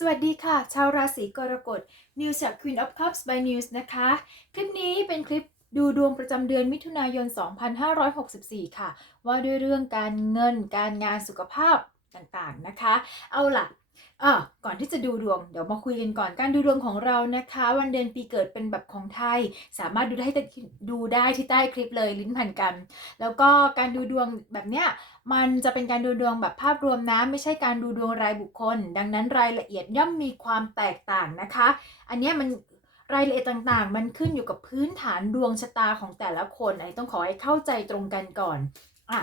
สวัสดีค่ะ ชาวราศีกรกฎ New จาก Queen of Cups by News นะคะ คลิปนี้เป็นคลิปดูดวงประจำเดือนมิถุนายน 2564 ค่ะ ว่าด้วยเรื่องการเงินการงานสุขภาพต่างๆนะคะ เอาล่ะ อะก่อนที่จะดูดวง เดี๋ยวมาคุยกันก่อนการดูดวงของเรานะคะ วันเดือนปีเกิดเป็นแบบของไทย สามารถดูได้ดูได้ที่ใต้คลิปเลยลิ้นพันกัน แล้วก็การดูดวงแบบเนี้ยมันจะเป็นการดูดวงแบบภาพรวมนะไม่ใช่การดูดวงรายบุคคล ดังนั้นรายละเอียดย่อมมีความแตกต่างนะคะ อันเนี้ยมันรายละเอียดต่างๆ มันขึ้นอยู่กับพื้นฐานดวงชะตาของแต่ละคนอันนี้ต้องขอให้เข้าใจตรงกันก่อนอะ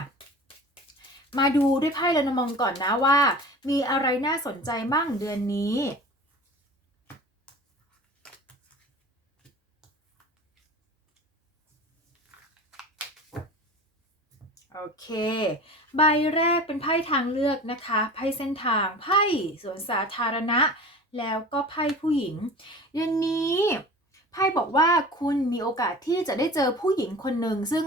มาดูด้วยไพ่และนมองก่อนนะว่า มีอะไรน่าสนใจบ้างเดือนนี้โอเค ใบแรกเป็นไพ่ทางเลือกนะคะ ไพ่เส้นทาง ไพ่สวนสาธารณะ แล้วก็ไพ่ผู้หญิงเดือนนี้ไพ่บอกว่าคุณมีโอกาสที่จะได้เจอผู้หญิงคนหนึ่งซึ่ง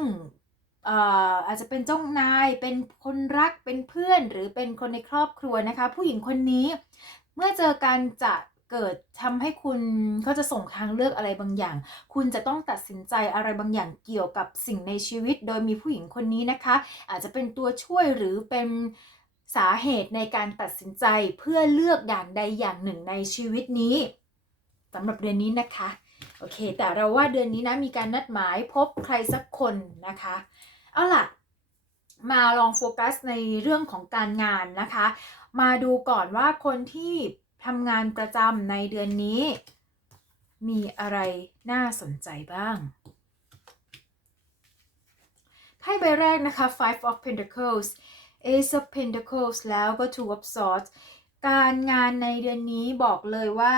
อาจจะเป็นเจ้านาย เป็นคนรัก เป็นเพื่อน หรือเป็นคนในครอบครัวนะคะ ผู้หญิงคนนี้เมื่อเจอกันจะเกิดทำให้คุณเขาจะส่งทางเลือกอะไรบางอย่าง คุณจะต้องตัดสินใจอะไรบางอย่างเกี่ยวกับสิ่งในชีวิต โดยมีผู้หญิงคนนี้นะคะ อาจจะเป็นตัวช่วยหรือเป็นสาเหตุในการตัดสินใจเพื่อเลือกอย่างใดอย่างหนึ่งในชีวิตนี้สำหรับเดือนนี้นะคะ โอเค แต่เราว่าเดือนนี้นะมีการนัดหมายพบใครสักคนนะคะ เอาล่ะ มาลองโฟกัสในเรื่องของการงานนะคะ มาดูก่อนว่าคนที่ทำงานประจำในเดือนนี้ มีอะไรน่าสนใจบ้างไพ่ใบแรกนะคะ Five of Pentacles Ace of Pentacles แล้วก็ Two of Swords การงานในเดือนนี้บอกเลยว่า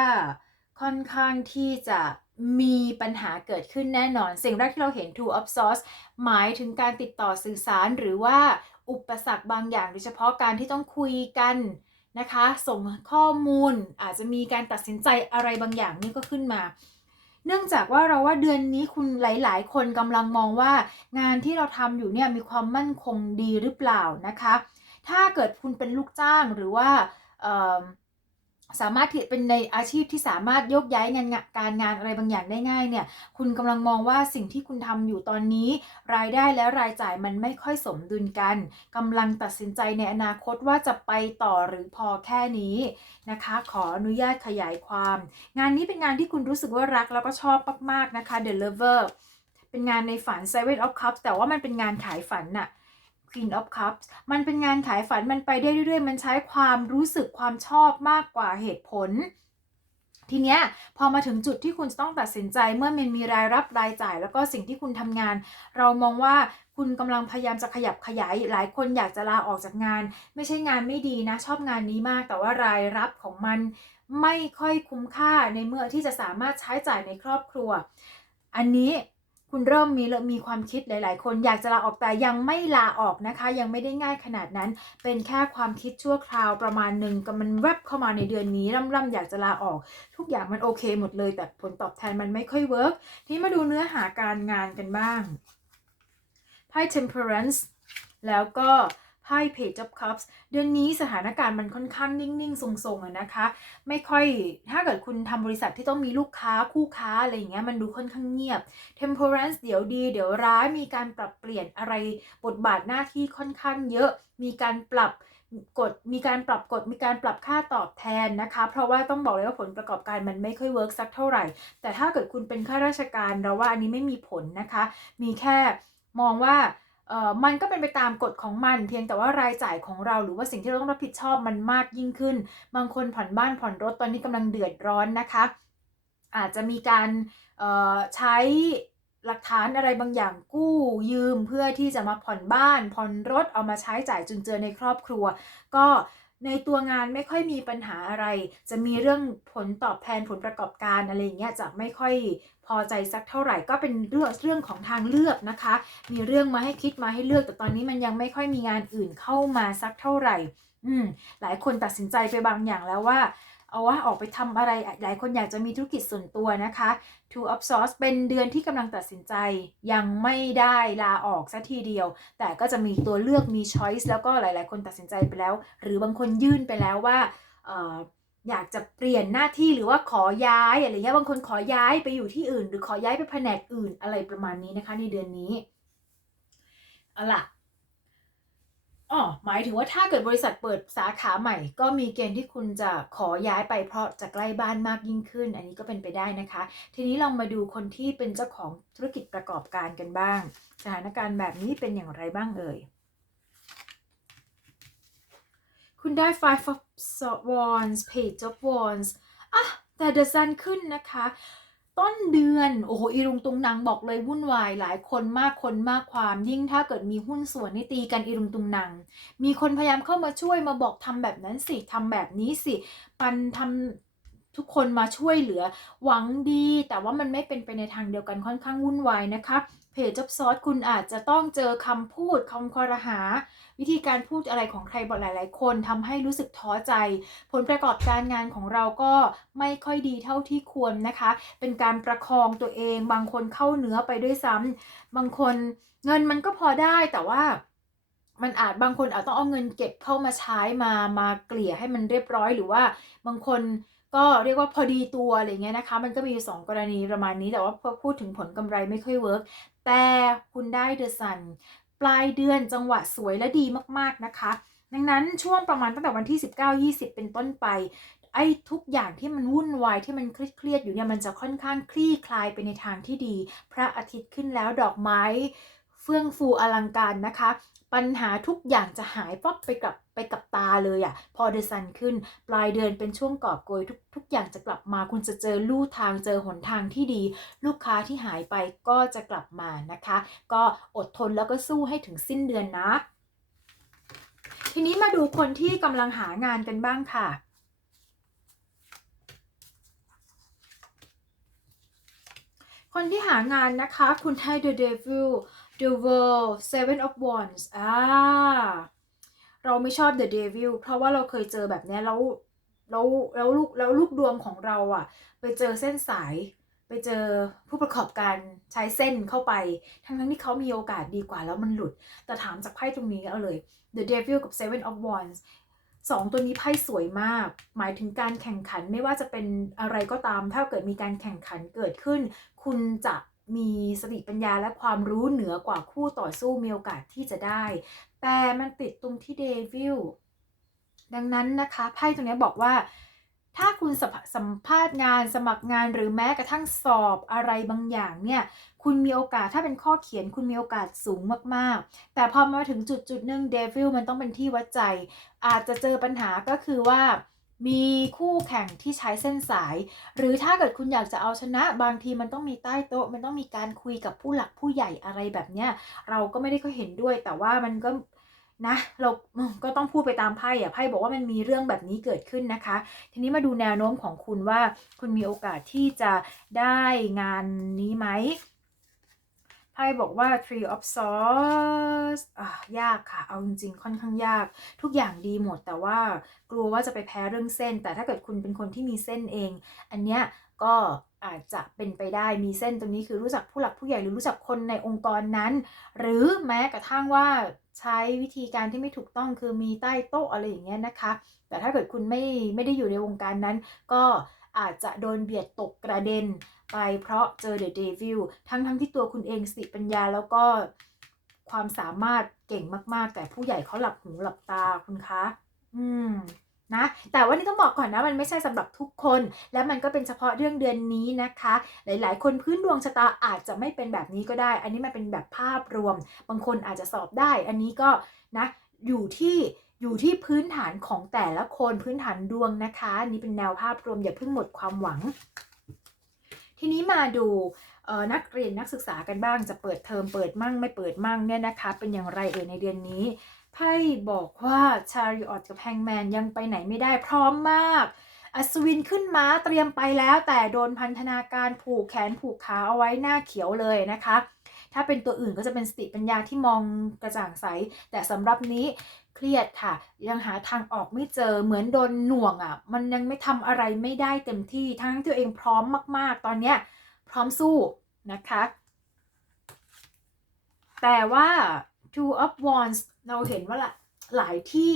ค่อนข้างที่จะ มีปัญหาเกิดขึ้นแน่นอน สิ่งแรกที่เราเห็น Two of Swords หมายถึงการติดต่อสื่อสารหรือว่าอุปสรรคบางอย่าง โดยเฉพาะการที่ต้องคุยกันนะคะ ส่งข้อมูลอาจจะมีการตัดสินใจอะไรบางอย่างนี่ก็ขึ้นมา เนื่องจากว่าเราว่าเดือนนี้คุณหลาย ๆ คนกำลังมองว่างานที่เราทำอยู่เนี่ยมีความมั่นคงดีหรือเปล่านะคะ ถ้าเกิดคุณเป็นลูกจ้างหรือว่า สามารถที่เป็นในอาชีพที่สามารถยกย้ายงานการงานอะไรบางอย่างได้ง่ายเนี่ย คุณกำลังมองว่าสิ่งที่คุณทำอยู่ตอนนี้ รายได้และรายจ่ายมันไม่ค่อยสมดุลกันกำลังตัดสินใจในอนาคตว่าจะไปต่อหรือพอแค่นี้นะคะ ขออนุญาตขยายความ งานนี้เป็นงานที่คุณรู้สึกว่ารักแล้วก็ชอบมากๆนะคะ The Lover เป็นงานในฝัน Seven of Cups แต่ว่ามันเป็นงานขายฝันน่ะ Queen of Cups มันเป็นงานขายฝันมันไปได้เรื่อยๆ มันใช้ความรู้สึกความชอบมากกว่าเหตุผล ทีเนี้ยพอมาถึงจุดที่คุณจะต้องตัดสินใจเมื่อมันมีรายรับรายจ่าย แล้วก็สิ่งที่คุณทำงาน เรามองว่าคุณกำลังพยายามจะขยับขยาย หลายคนอยากจะลาออกจากงาน ไม่ใช่งานไม่ดีนะ ชอบงานนี้มาก แต่ว่ารายรับของมันไม่ค่อยคุ้มค่าในเมื่อที่จะสามารถใช้จ่ายในครอบครัว อันนี้ คุณเริ่มมีมีความคิดหลาย ๆ คนอยากจะลาออกแต่ยังไม่ลาออกนะคะ ยังไม่ได้ง่ายขนาดนั้น เป็นแค่ความคิดชั่วคราวประมาณหนึ่งก็มันแวบเข้ามาในเดือนนี้ร่ำๆอยากจะลาออก ทุกอย่างมันโอเคหมดเลย แต่ผลตอบแทนมันไม่ค่อยเวิร์กที่มาดูเนื้อหาการงานกันบ้างไพ่ temperance แล้วก็ ไพ่ page of cups เดือนนี้สถานการณ์มันค่อนข้างนิ่งๆ ทรงๆนะคะ ไม่ค่อยถ้าเกิดคุณทำบริษัทที่ต้องมีลูกค้าคู่ค้าอะไรอย่างเงี้ยมันดูค่อนข้างเงียบ temperance เดี๋ยวดี เดี๋ยวร้ายมีการปรับเปลี่ยนอะไรบทบาทหน้าที่ค่อนข้างเยอะ มีการปรับกฎมีการปรับกฎมีการปรับค่าตอบแทนนะคะ เพราะว่าต้องบอกเลยว่าผลประกอบการมันไม่ค่อยเวิร์กสักเท่าไหร่ แต่ถ้าเกิดคุณเป็นข้าราชการเราว่าอันนี้ไม่มีผลนะคะ มีแค่มองว่า มันก็เป็นไปตามกฎของมันเพียงแต่ว่ารายจ่ายของเราหรือว่าสิ่งที่เราต้องรับผิดชอบมันมากยิ่งขึ้น บางคนผ่อนบ้านผ่อนรถตอนนี้กำลังเดือดร้อนนะคะ อาจจะมีการใช้หลักฐานอะไรบางอย่างกู้ยืมเพื่อที่จะมาผ่อนบ้านผ่อนรถเอามาใช้จ่ายจุนเจือในครอบครัว ก็ ในตัวงานไม่ค่อยมีปัญหาอะไร จะมีเรื่องผลตอบแทนผลประกอบการอะไรเงี้ยจะไม่ค่อยพอใจสักเท่าไหร่ก็เป็นเรื่องเรื่องของทางเลือกนะคะ มีเรื่องมาให้คิดมาให้เลือก แต่ตอนนี้มันยังไม่ค่อยมีงานอื่นเข้ามาสักเท่าไหร่ อืมหลายคนตัดสินใจไปบางอย่างแล้วว่า เอาว่าออกไปทำอะไรหลายคนอยากจะมีธุรกิจส่วนตัวนะคะ Two of Swords เป็นเดือนที่กำลังตัดสินใจ ยังไม่ได้ลาออกสัทีเดียว แต่ก็จะมีตัวเลือกมี choice แล้วก็หลาย ๆ คนตัดสินใจไปแล้ว หรือบางคนยื่นไปแล้วว่าอยากจะเปลี่ยนหน้าที่หรือว่าขอย้ายอะไรเงี้ยบางคนขอย้ายไปอยู่ที่อื่น หรือขอย้ายไปแผนกอื่นอะไรประมาณนี้นะคะในเดือนนี้เอาล่ะ อ๋อหมายถึงว่าถ้าเกิดบริษัทเปิดสาขาใหม่ ก็มีเกณฑ์ที่คุณจะขอย้ายไปเพราะจะใกล้บ้านมากยิ่งขึ้น อันนี้ก็เป็นไปได้นะคะ ทีนี้ลองมาดูคนที่เป็นเจ้าของธุรกิจประกอบการกันบ้าง สถานการณ์แบบนี้เป็นอย่างไรบ้างเอ่ย คุณได้ five of wands page of wands อะแต่ the sun ขึ้นนะคะ ต้นเดือน โอ้โหอีรุงตุงนางบอกเลยวุ่นวายหลายคนมากคนมากความยิ่งถ้าเกิดมีหุ้นส่วนนี่ตีกันอีรุงตุงนางมีคนพยายามเข้ามาช่วยมาบอกทำแบบนั้นสิทำแบบนี้สิปันทำ ทุกคนมาช่วยเหลือหวังดี แต่ว่ามันไม่เป็นไปในทางเดียวกันค่อนข้างวุ่นวายนะคะเพจจ็อบซอสคุณอาจจะต้องเจอคำพูดคำคอรหา วิธีการพูดอะไรของใครบอกหลาย ๆ คนทำให้รู้สึกท้อใจ ผลประกอบการงานของเราก็ไม่ค่อยดีเท่าที่ควรนะคะ เป็นการประคองตัวเองบางคนเข้าเนื้อไปด้วยซ้ำบางคนเงินมันก็พอได้แต่ว่ามันอาจบางคนอาจต้องเอาเงินเก็บเข้ามาใช้มามาเกลี่ยให้มันเรียบร้อยหรือว่าบางคน ก็เรียกว่าพอดีตัวอะไรเงี้ยนะคะ มันก็มีอยู่สองกรณีประมาณนี้แต่ว่าพอพูดถึงผลกำไรไม่ค่อยเวิร์กแต่คุณได้เดอะซันปลายเดือนจังหวะสวยและดีมากๆนะคะ ดังนั้นช่วงประมาณตั้งแต่วันที่ 19-20 เป็นต้นไปไอ้ทุกอย่างที่มันวุ่นวายที่มันเครียดอยู่เนี่ยมันจะค่อนข้างคลี่คลายไปในทางที่ดี พระอาทิตย์ขึ้นแล้วดอกไม้ ฟื่องฟูอลังการนะคะ ปัญหาทุกอย่างจะหายป๊อปไปกับไปกับตาเลยอะ่ะ พอเดือนซันขึ้น ปลายเดือนเป็นช่วงกอบโกยทุกทุกอย่างจะกลับมาคุณจะเจอลู่ทางเจอหนทางที่ดี ลูกค้าที่หายไปก็จะกลับมานะคะ ก็อดทนแล้วก็สู้ให้ถึงสิ้นเดือนนะ ทีนี้มาดูคนที่กำลังหางานกันบ้างค่ะ คนที่หางานนะคะ คุณไทย The Devil The World Seven of Wands อ่าเราไม่ชอบ The Devil เพราะว่าเราเคยเจอแบบนี้แล้วแล้วแล้วลูกแล้วลูกดวงของเราอะไปเจอเส้นสาย ไปเจอผู้ประกอบการใช้เส้นเข้าไป ทั้งนั้นที่เขามีโอกาสดีกว่าแล้วมันหลุด แต่ถามจากไพ่ตรงนี้เอาเลย The Devil กับ Seven of Wands สองตัวนี้ไพ่สวยมาก หมายถึงการแข่งขันไม่ว่าจะเป็นอะไรก็ตาม ถ้าเกิดมีการแข่งขันเกิดขึ้น คุณจะมีสติปัญญาและความรู้เหนือกว่าคู่ต่อสู้มีโอกาสที่จะได้ แต่มันติดตรงที่เดวิลดังนั้นนะคะไพ่ตรงนี้บอกว่า ถ้าคุณสัมภาษณ์งานสมัครงานหรือแม้กระทั่งสอบอะไรบางอย่างเนี่ยคุณมีโอกาสถ้าเป็นข้อเขียนคุณมีโอกาสสูงมากๆ แต่พอมาถึงจุดจุดหนึ่งเดวิลมันต้องเป็นที่วัดใจ อาจจะเจอปัญหาก็คือว่ามีคู่แข่งที่ใช้เส้นสาย หรือถ้าเกิดคุณอยากจะเอาชนะ บางทีมันต้องมีใต้โต๊ะ มันต้องมีการคุยกับผู้หลักผู้ใหญ่อะไรแบบเนี้ยเราก็ไม่ได้ก็เห็นด้วย แต่ว่ามันก็ นะเราก็ต้องพูดไปตามไพ่อะไพ่บอกว่ามันมีเรื่องแบบนี้เกิดขึ้นนะคะ ทีนี้มาดูแนวโน้มของคุณว่า คุณมีโอกาสที่จะได้งานนี้ไหมไพ่บอกว่า Three of Swords ยากค่ะ เอาจริงๆ ค่อนข้างยาก ทุกอย่างดีหมดแต่ว่ากลัวว่าจะไปแพ้เรื่องเส้น แต่ถ้าเกิดคุณเป็นคนที่มีเส้นเอง อันเนี้ยก็ อาจจะเป็นไปได้มีเส้นตรงนี้คือรู้จักผู้หลักผู้ใหญ่หรือรู้จักคนในองค์กรนั้น หรือแม้กระทั่งว่าใช้วิธีการที่ไม่ถูกต้องคือมีใต้โต๊ะอะไรอย่างเงี้ยนะคะ แต่ถ้าเกิดคุณไม่ไม่ได้อยู่ในวงการนั้น ก็อาจจะโดนเบียดตกกระเด็นไปเพราะเจอเดอะเดวิลทั้งทั้งที่ตัวคุณเองสติปัญญาแล้วก็ความสามารถเก่งมาก ๆ แต่ผู้ใหญ่เขาหลับหูหลับตาคุณคะ อืม นะแต่ว่านี่ต้องบอกก่อนนะมันไม่ใช่สำหรับทุกคน และมันก็เป็นเฉพาะเรื่องเดือนนี้นะคะ หลาย ๆ คนพื้นดวงชะตาอาจจะไม่เป็นแบบนี้ก็ได้ อันนี้มันเป็นแบบภาพรวม บางคนอาจจะสอบได้ อันนี้ก็นะอยู่ที่อยู่ที่พื้นฐานของแต่ละคนพื้นฐานดวงนะคะนี่เป็นแนวภาพรวมอย่าเพิ่งหมดความหวัง ทีนี้มาดูนักเรียนนักศึกษากันบ้างจะเปิดเทอมเปิดมั่งไม่เปิดมั่งเนี่ยนะคะ เป็นอย่างไรเอ่ยในเดือนนี้ ไพ่บอกว่าชาริออตกับแฮงแมนยังไปไหนไม่ได้พร้อมมาก อัศวินขึ้นม้าเตรียมไปแล้ว แต่โดนพันธนาการผูกแขนผูกขาเอาไว้หน้าเขียวเลยนะคะ ถ้าเป็นตัวอื่นก็จะเป็นสติปัญญาที่มองกระจ่างใส แต่สำหรับนี้เครียดค่ะ ยังหาทางออกไม่เจอเหมือนโดนหน่วงอะ่ะ มันยังไม่ทำอะไรไม่ได้เต็มที่ทั้งตัวเองพร้อมมาก ๆ ตอนเนี้ยพร้อมสู้นะคะ แต่ว่า two of wands เราเห็นว่าละหลายที่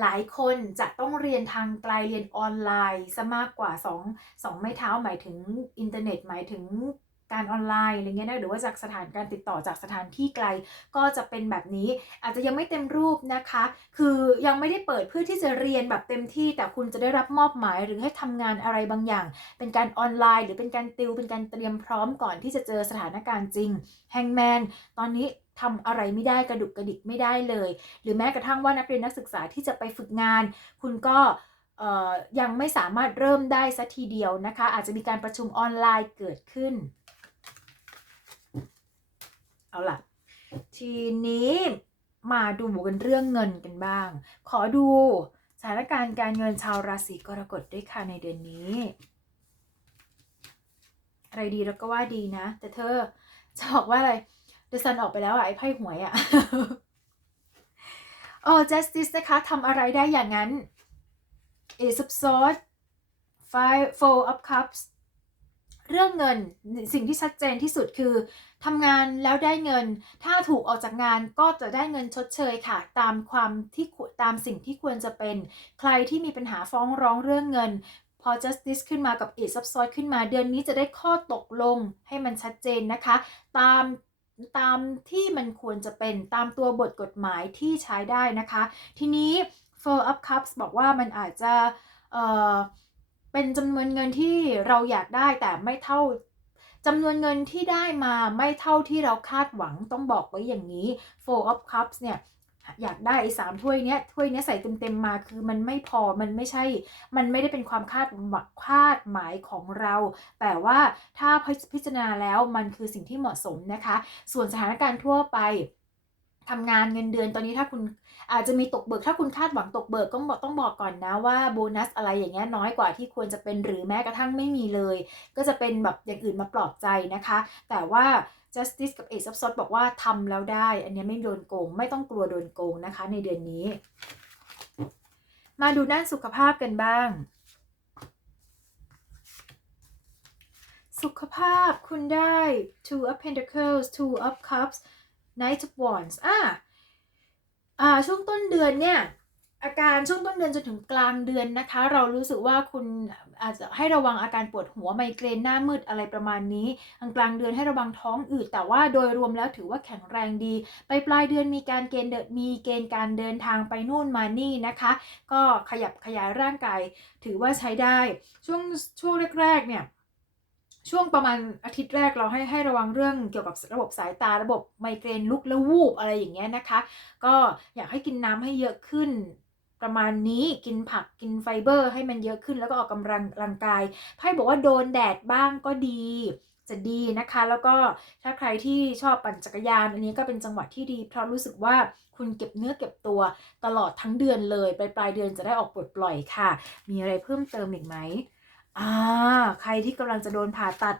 หลายคนจะต้องเรียนทางไกลเรียนออนไลน์ซะมากกว่า2 2ไม้เท้าหมายถึงอินเทอร์เน็ตหมายถึงการออนไลน์อะไรเงี้ยนะหรือว่าจากสถานการติดต่อจากสถานที่ไกลก็จะเป็นแบบนี้อาจจะยังไม่เต็มรูปนะคะ คือยังไม่ได้เปิดเพื่อที่จะเรียนแบบเต็มที่แต่คุณจะได้รับมอบหมายหรือให้ทำงานอะไรบางอย่าง เป็นการออนไลน์ หรือเป็นการติวเป็นการเตรียมพร้อมก่อนที่จะเจอสถานการณ์จริงแฮงแมนตอนนี้ ทำอะไรไม่ได้กระดุกกระดิกไม่ได้เลย หรือแม้กระทั่งว่านักเรียนนักศึกษาที่จะไปฝึกงาน คุณก็ยังไม่สามารถเริ่มได้สัทีเดียวนะคะ อาจจะมีการประชุมออนไลน์เกิดขึ้น เอาล่ะ ทีนี้มาดูกันเรื่องเงินกันบ้าง ขอดูสถานการณ์การเงินชาวราศีกรกฎด้วยค่ะในเดือนนี้ อะไรดีแล้วก็ว่าดีนะ แต่เธอจะบอกว่าอะไร เดซันออกไปแล้วอะไอ้ไพ่หวยอะโอ้ justice นะคะทำอะไรได้อย่างนั้น ace of swords five four of cups เรื่องเงินสิ่งที่ชัดเจนที่สุดคือทำงานแล้วได้เงิน ถ้าถูกออกจากงานก็จะได้เงินชดเชยค่ะ ตามความที่ตามสิ่งที่ควรจะเป็น ใครที่มีปัญหาฟ้องร้องเรื่องเงิน พอ justice ขึ้นมากับ ace of swords ขึ้นมาเดือนนี้จะได้ข้อตกลงให้มันชัดเจนนะคะ ตาม ตามที่มันควรจะเป็นตามตัวบทกฎหมายที่ใช้ได้นะคะ ทีนี้ four of cups บอกว่ามันอาจจะเเป็นจำนวนเงินที่เราอยากได้แต่ไม่เท่าจำนวนเงินที่ได้มาไม่เท่าที่เราคาดหวังต้องบอกไว้อย่างนี้ four of cups เนี่ย อยากได้ไอ้สามถ้วยเนี้ยถ้วยเนี้ยใส่เต็มๆมาคือมันไม่พอมันไม่ใช่ มันไม่ได้เป็นความคาดหวังคาดหมายของเรา แต่ว่าถ้าพิจารณาแล้วมันคือสิ่งที่เหมาะสมนะคะ ส่วนสถานการณ์ทั่วไปทำงานเงินเดือนตอนนี้ถ้าคุณอาจจะมีตกเบิก ถ้าคุณคาดหวังตกเบิกก็บอกต้องบอกก่อนนะว่าโบนัสอะไรอย่างเงี้ยน้อยกว่าที่ควรจะเป็นหรือแม้กระทั่งไม่มีเลย ก็จะเป็นแบบอย่างอื่นมาปลอบใจนะคะ แต่ว่า justice กับ ace of swords บอกว่าทำแล้วได้ อันนี้ไม่โดนโกง ไม่ต้องกลัวโดนโกงนะคะ ในเดือนนี้ มาดูด้านสุขภาพกันบ้าง สุขภาพคุณได้ two of pentacles two of cups Knight of Wands อ่าอ่าช่วงต้นเดือนเนี่ยอาการช่วงต้นเดือนจนถึงกลางเดือนนะคะ เรารู้สึกว่าคุณ อาจจะให้ระวังอาการปวดหัวไมเกรนหน้ามืดอะไรประมาณนี้กลางเดือนให้ระวังท้องอืดแต่ว่าโดยรวมแล้วถือว่าแข็งแรงดี ไปปลายเดือนมีการเกณฑ์มีเกณฑ์การเดินทางไปนู่นมานี่นะคะ ก็ขยับขยายร่างกายถือว่าใช้ได้ช่วงช่วงแรกๆเนี่ยช่วงประมาณอาทิตย์แรกเราให้ให้ระวังเรื่องเกี่ยวกับระบบสายตาระบบไมเกรนลุกและวูบอะไรอย่างเงี้ยนะคะ ก็อยากให้กินน้ำให้เยอะขึ้น ประมาณนี้กินผักกินไฟเบอร์ ให้มันเยอะขึ้นแล้วก็ออกกำลังร่างกายไพ่บอกว่าโดนแดดบ้างก็ดีจะดีนะคะ แล้วก็ถ้าใครที่ชอบปั่นจักรยาน อันนี้ก็เป็นจังหวะที่ดี เพราะรู้สึกว่าคุณเก็บเนื้อเก็บตัวตลอดทั้งเดือนเลยปลายปลายเดือนจะได้ออกปลดปล่อยค่ะ มีอะไรเพิ่มเติมอีกไหมอ่าใครที่กำลังจะโดนผ่าตัด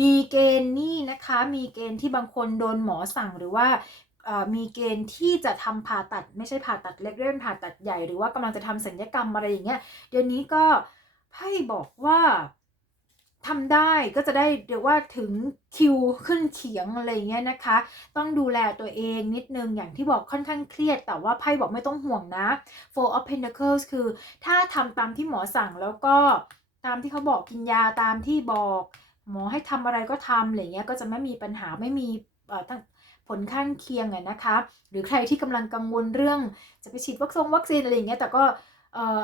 มีเกณฑ์นี่นะคะ มีเกณฑ์ที่บางคนโดนหมอสั่งหรือว่า มีเกณฑ์ที่จะทำผ่าตัดไม่ใช่ผ่าตัดเล็กเรื่องผ่าตัดใหญ่หรือว่ากำลังจะทำสัญญกรรมอะไรอย่างเงี้ยเดี๋ยวนี้ก็ไพ่บอกว่าทำได้ก็จะได้เดี๋ยวว่าถึงคิวขึ้นเขียงอะไรเงี้ยนะคะ ต้องดูแลตัวเองนิดนึงอย่างที่บอกค่อนข้างเครียด แต่ว่าไพ่บอกไม่ต้องห่วงนะ Four of Pentacles คือถ้าทำตามที่หมอสั่งแล้วก็ตามที่เขาบอกกินยาตามที่บอก หมอให้ทำอะไรก็ทำอะไรเงี้ยก็จะไม่มีปัญหาไม่มีทั้ง ผลข้างเคียงอะนะคะ หรือใครที่กำลังกังวลเรื่อง จะไปฉีดวัคซีนวัคซีนอะไรอย่างเงี้ยแต่ก็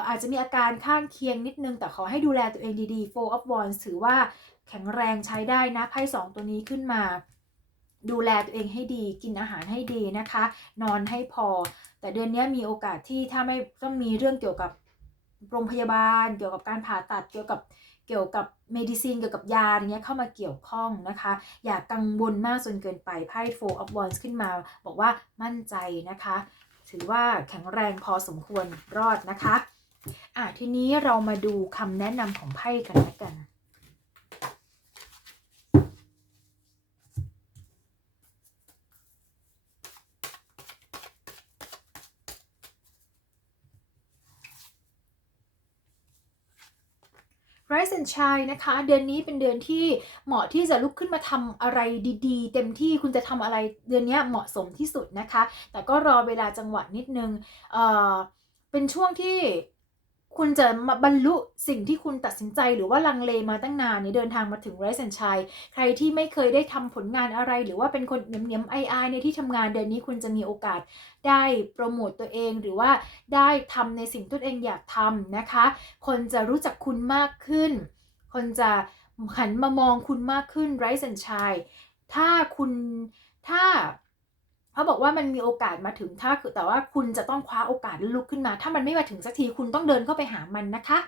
อาจจะมีอาการข้างเคียงนิดนึง แต่ขอให้ดูแลตัวเองดีๆ Four of Wands ถือว่าแข็งแรงใช้ได้นะไพ่สองตัวนี้ขึ้นมา ดูแลตัวเองให้ดีกินอาหารให้ดีนะคะ นอนให้พอ แต่เดือนนี้มีโอกาสที่ถ้าไม่ต้องมีเรื่องเกี่ยวกับโรงพยาบาล เกี่ยวกับการผ่าตัดเกี่ยวกับ กี่ยวกับเมดิซินเกี่ยวกับยาอย่างเงี้ยเข้ามาเกี่ยวข้องนะคะ อย่ากังวลมากจนเกินไปไพ่ Four of Wands ขึ้นมา บอกว่ามั่นใจนะคะ ถือว่าแข็งแรงพอสมควรรอดนะคะอะทีนี้เรามาดูคำแนะนำของไพ่กันละกัน Rise and Shine นะคะ เดือนนี้เป็นเดือนที่เหมาะที่จะลุกขึ้นมาทำอะไรดีๆ เต็มที่คุณจะทำอะไรเดือนนี้เหมาะสมที่สุดนะคะ แต่ก็รอเวลาจังหวะนิดนึงเออเป็นช่วงที่ คุณจะมาบรรลุสิ่งที่คุณตัดสินใจหรือว่าลังเลมาตั้งนานนี่เดินทางมาถึง Rise and Shine ใครที่ไม่เคยได้ทำผลงานอะไร หรือว่าเป็นคนเนียมๆไอๆในที่ทำงานเดือนนี้คุณจะมีโอกาสได้โปรโมตตัวเองหรือว่าได้ทำในสิ่งที่ตัวเองอยากทำนะคะ คนจะรู้จักคุณมากขึ้น คนจะหันมามองคุณมากขึ้น Rise and Shine ถ้าคุณถ้า เขาบอกว่ามันมีโอกาสมาถึงถ้าคือแต่ว่าคุณจะต้องคว้าโอกาสลุกขึ้นมา ถ้ามันไม่มาถึงสักทีคุณต้องเดินเข้าไปหามันนะคะ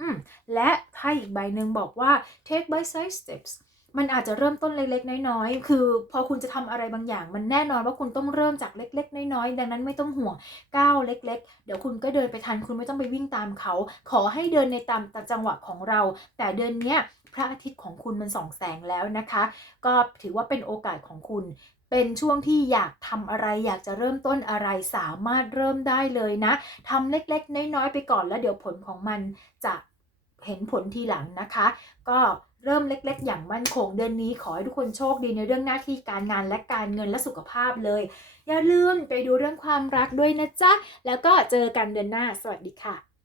อืมและไพ่อีกใบหนึ่งบอกว่า take by side steps มันอาจจะเริ่มต้นเล็กๆ น้อยๆ คือพอคุณจะทำอะไรบางอย่าง มันแน่นอนว่าคุณต้องเริ่มจากเล็ก ๆ น้อยๆ ดังนั้นไม่ต้องห่วงก้าวเล็ก ๆ เดี๋ยวคุณก็เดินไปทัน คุณไม่ต้องไปวิ่งตามเขา ขอให้เดินในตามตามจังหวะของเรา แต่เดือนเนี้ยพระอาทิตย์ของคุณมันส่องแสงแล้วนะคะ ก็ถือว่าเป็นโอกาสของคุณ เป็นช่วงที่อยากทำอะไรอยากจะเริ่มต้นอะไรสามารถเริ่มได้เลยนะทำเล็กๆ น้อยๆ ไปก่อนแล้วเดี๋ยวผลของมันจะเห็นผลทีหลังนะคะ ก็เริ่มเล็ก ๆ อย่างมั่นคงเดือนนี้ขอให้ทุกคนโชคดีในเรื่องหน้าที่การงานและการเงินและสุขภาพเลย อย่าลืมไปดูเรื่องความรักด้วยนะจ๊ะ แล้วก็เจอกันเดือนหน้า สวัสดีค่ะ